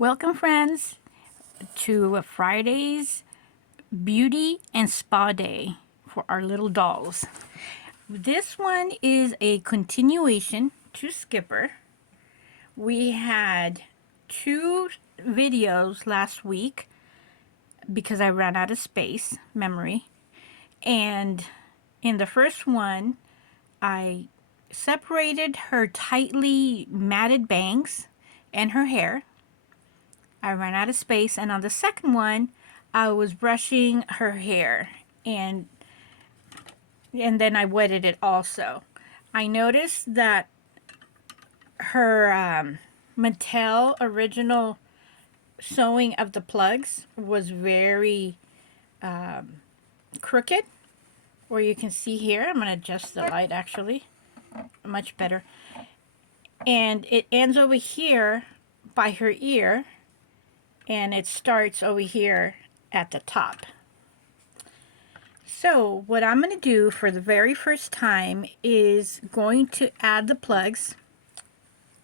Welcome, friends, to Friday's Beauty and Spa Day for our little dolls. This one is a continuation to Skipper. We had 2 videos last week because I ran out of space, memory. And in the first one, I separated her tightly matted bangs and her hair. I ran out of space, and on the second one, I was brushing her hair, and then I wetted it also. I noticed that her Mattel original sewing of the plugs was very crooked, or you can see here. I'm going to adjust the light actually, much better. And it ends over here by her ear, and it starts over here at the top. So what I'm going to do for the very first time is going to add the plugs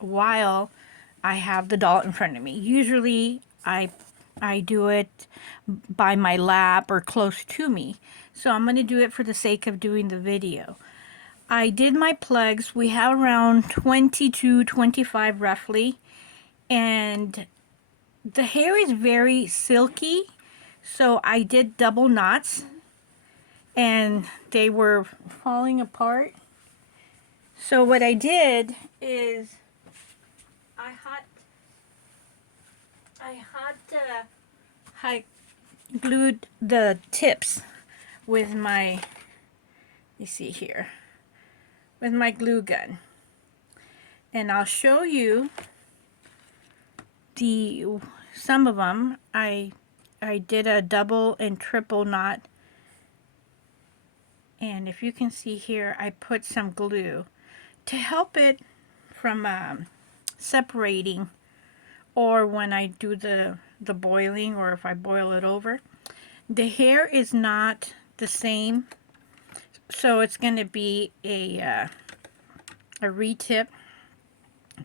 while I have the doll in front of me. Usually I do it by my lap or close to me. So I'm going to do it for the sake of doing the video. I did my plugs. We have around 22, 25 roughly. And the hair is very silky. So I did double knots. And they were falling apart. So what I did is I glued the tips with my, you see here, with my glue gun. And I'll show you some of them. I did a double and triple knot. And if you can see here, I put some glue to help it from separating, or when I do the boiling, or if I boil it over. The hair is not the same, so it's going to be a retip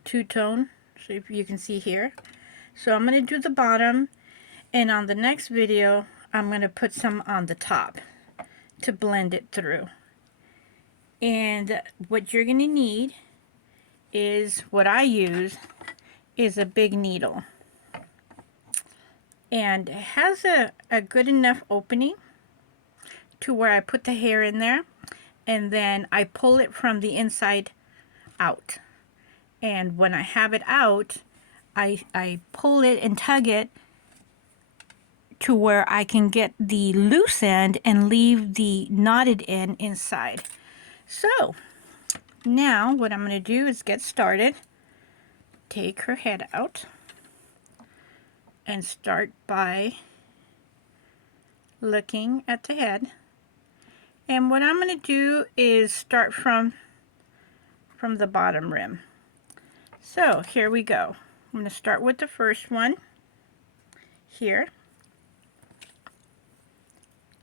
two-tone, so if you can see here. So I'm going to do the bottom, and on the next video I'm going to put some on the top to blend it through. And what you're going to need is, what I use is a big needle, and it has a good enough opening to where I put the hair in there, and then I pull it from the inside out. And when I have it out, I pull it and tug it to where I can get the loose end and leave the knotted end inside. So now what I'm going to do is get started. Take her head out and start by looking at the head. And what I'm going to do is start from the bottom rim. So here we go. I'm going to start with the first one here.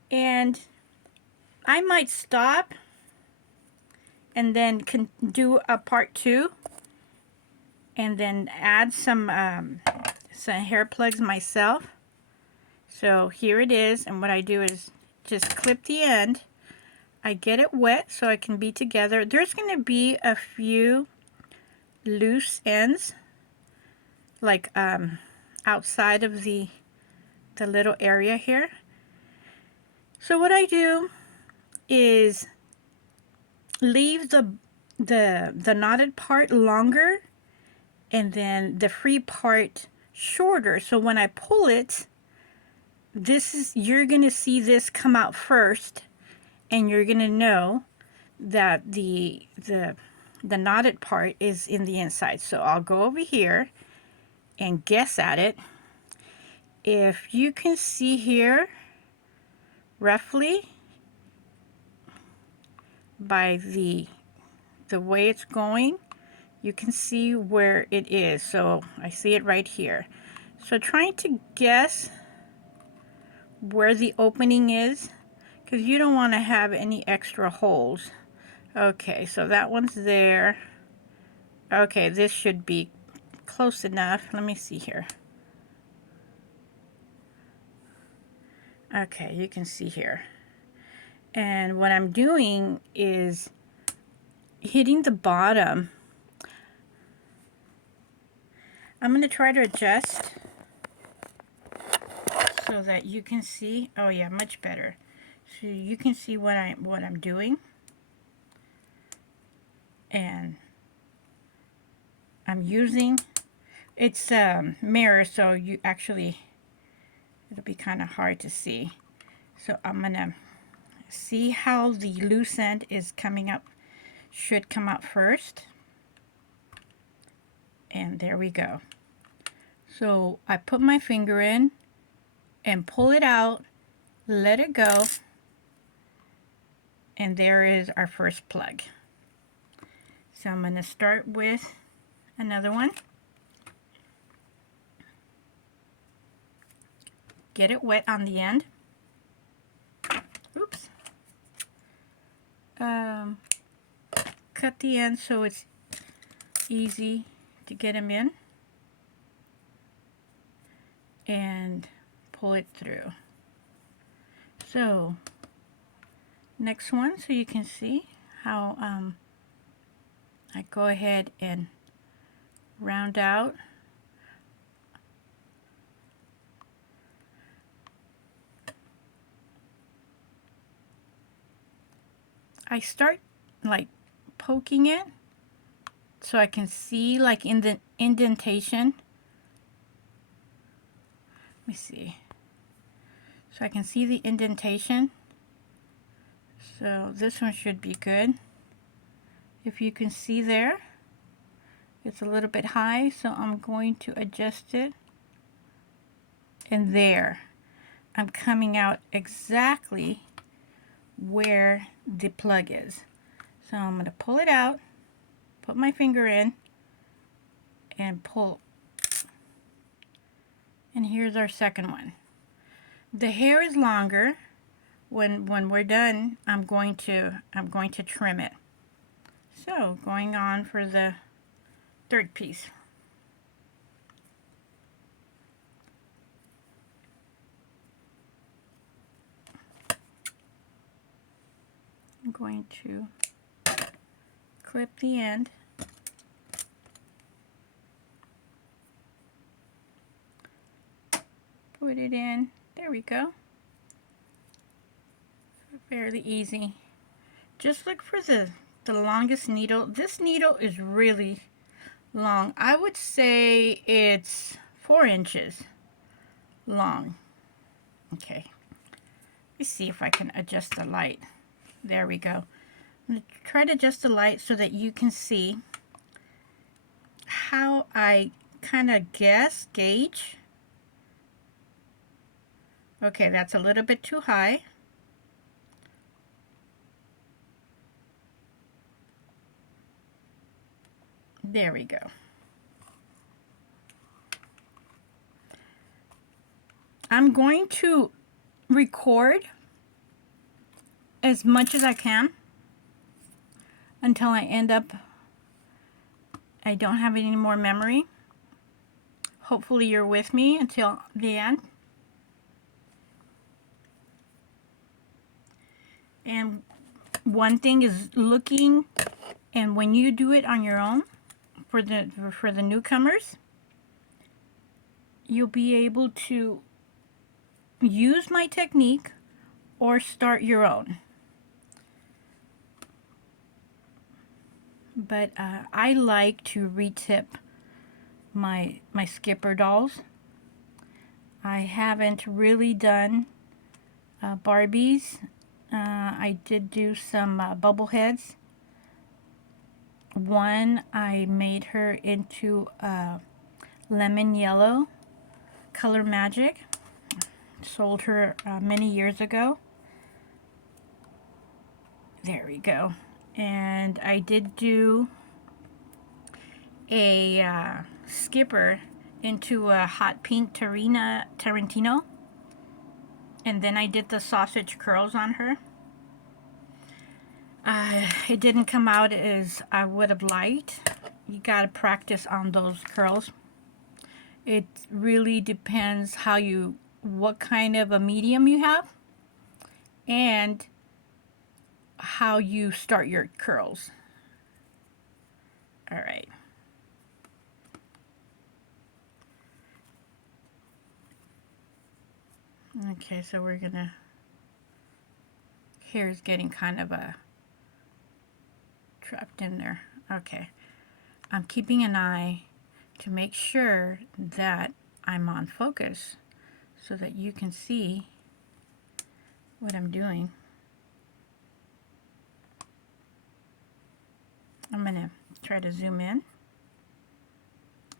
And I might stop and then do a part 2 and then add some hair plugs myself. So here it is, and what I do is just clip the end. I get it wet so it can be together. There's going to be a few loose ends, like outside of the little area here. So what I do is leave the knotted part longer, and then the free part shorter. So when I pull it, you're gonna see this come out first, and you're gonna know that the knotted part is in the inside. So I'll go over here and guess at it. If you can see here, roughly, by the way it's going, you can see where it is. So I see it right here. So trying to guess where the opening is, because you don't want to have any extra holes. Okay, so that one's there. Okay, this should be close enough. Let me see here. Okay, you can see here. And what I'm doing is hitting the bottom. I'm going to try to adjust so that you can see. Oh yeah, much better. So you can see what I'm doing. And I'm using, it's a mirror, so you actually, it'll be kind of hard to see. So I'm going to see how the loose end is coming up, should come out first. And there we go. So I put my finger in and pull it out, let it go, and there is our first plug. So I'm going to start with another one. Get it wet on the end. Oops. Cut the end so it's easy to get them in. And pull it through. So next one, so you can see how I go ahead and round out. I start like poking it so I can see like in the indentation. Let me see. So I can see the indentation. So this one should be good. If you can see there, it's a little bit high, so I'm going to adjust it. And there, I'm coming out exactly where the plug is. So I'm going to pull it out, put my finger in, and pull. And here's our second one. The hair is longer. When we're done, I'm going to trim it. So going on for the third piece. I'm going to clip the end. Put it in. There we go. Fairly easy. Just look for the longest needle. This needle is really long. I would say it's 4 inches long. Okay. Let's see if I can adjust the light. There we go. I'm going to try to adjust the light so that you can see how I kind of gauge. Okay, that's a little bit too high. There we go. I'm going to record as much as I can until I end up, I don't have any more memory. Hopefully you're with me until the end. And one thing is looking, and when you do it on your own, for the newcomers, you'll be able to use my technique or start your own. But I like to retip my skipper dolls. I haven't really done Barbies. I did do some bubble heads. One, I made her into lemon yellow, Color Magic. Sold her many years ago. There we go. And I did do a skipper into a hot pink Tarantino. And then I did the sausage curls on her. It didn't come out as I would have liked. You gotta practice on those curls. It really depends how you what kind of a medium you have and how you start your curls. All right. Okay, so we're gonna, hair is getting kind of trapped in there. Okay, I'm keeping an eye to make sure that I'm on focus so that you can see what I'm doing. I'm gonna try to zoom in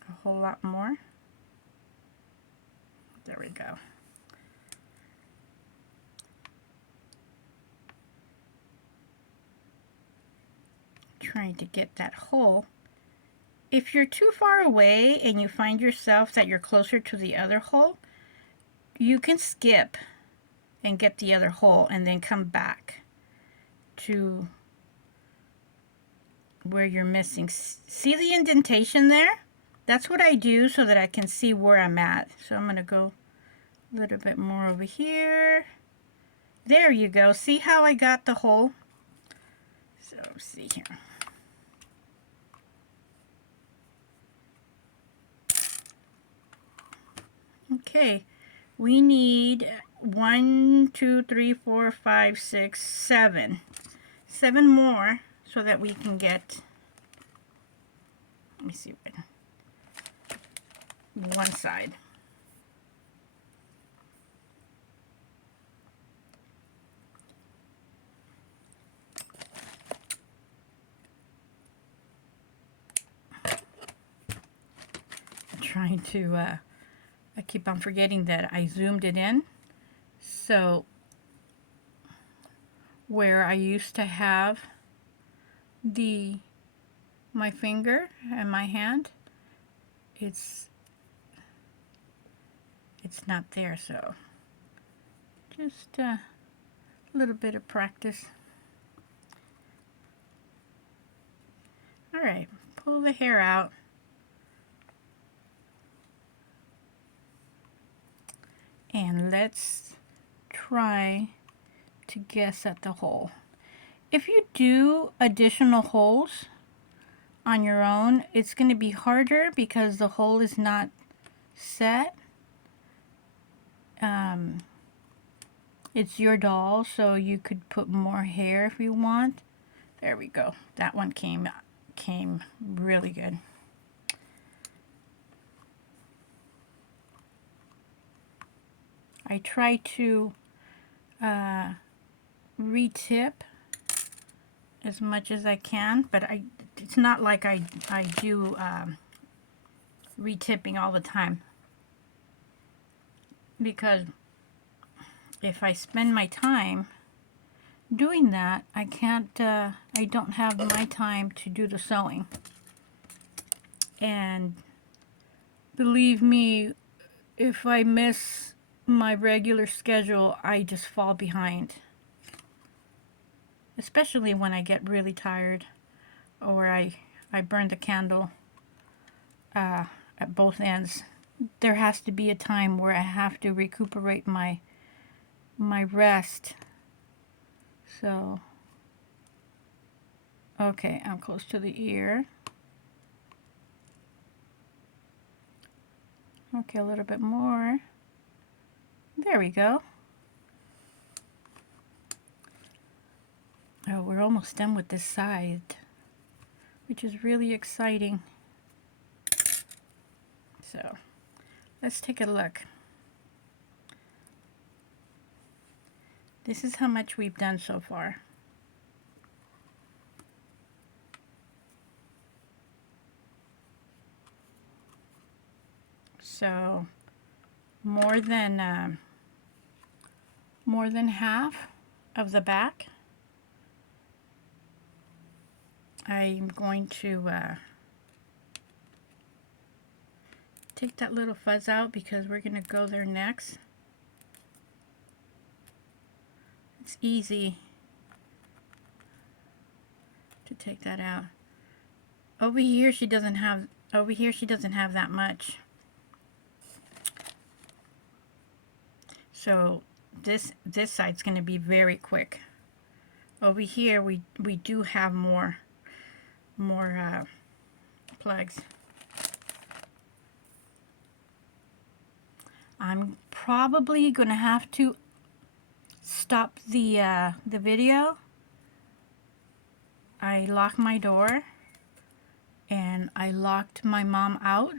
a whole lot more. There we go. Trying to get that hole. If you're too far away and you find yourself that you're closer to the other hole, you can skip and get the other hole and then come back to where you're missing. See the indentation there? That's what I do so that I can see where I'm at. So I'm going to go a little bit more over here. There you go. See how I got the hole? So let's see here. Okay, we need 1, 2, 3, 4, 5, 6, 7. 7 more so that we can get, let me see, one side. I'm trying to, I keep on forgetting that I zoomed it in. So where I used to have my finger and my hand, it's not there, so just a little bit of practice. All right, pull the hair out. And let's try to guess at the hole. If you do additional holes on your own, it's going to be harder because the hole is not set. It's your doll, so you could put more hair if you want. There we go. That one came really good. I try to retip as much as I can, but it's not like I do retipping all the time, because if I spend my time doing that, I don't have my time to do the sewing. And believe me, if I miss my regular schedule, I just fall behind. Especially when I get really tired or I burn the candle at both ends. There has to be a time where I have to recuperate my rest. So, okay, I'm close to the ear. Okay, a little bit more. There we go. Oh, we're almost done with this side, which is really exciting. So, let's take a look. This is how much we've done so far. So, more than half of the back. I'm going to take that little fuzz out because we're going to go there next. It's easy to take that out. Over here she doesn't have that much. So this side's going to be very quick. Over here we do have more plugs. I'm probably going to have to stop the video. I locked my door and I locked my mom out.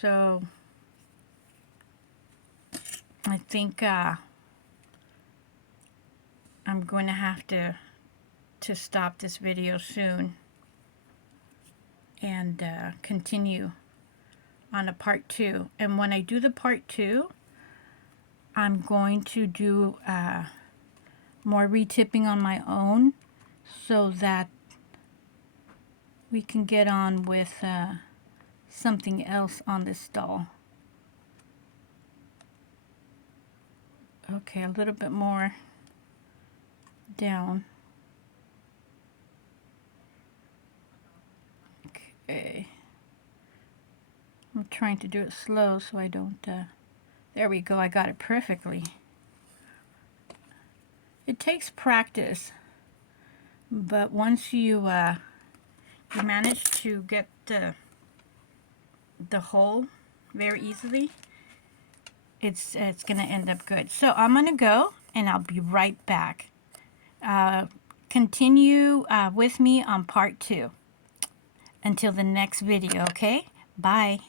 So I think I'm going to have to stop this video soon and continue on a part 2. And when I do the part 2, I'm going to do more retipping on my own so that we can get on with something else on this doll. Okay, a little bit more down. Okay. I'm trying to do it slow so I don't... there we go, I got it perfectly. It takes practice, but once you manage to get the hole very easily, it's going to end up good. So I'm going to go and I'll be right back. Continue with me on part 2 until the next video, okay? Bye.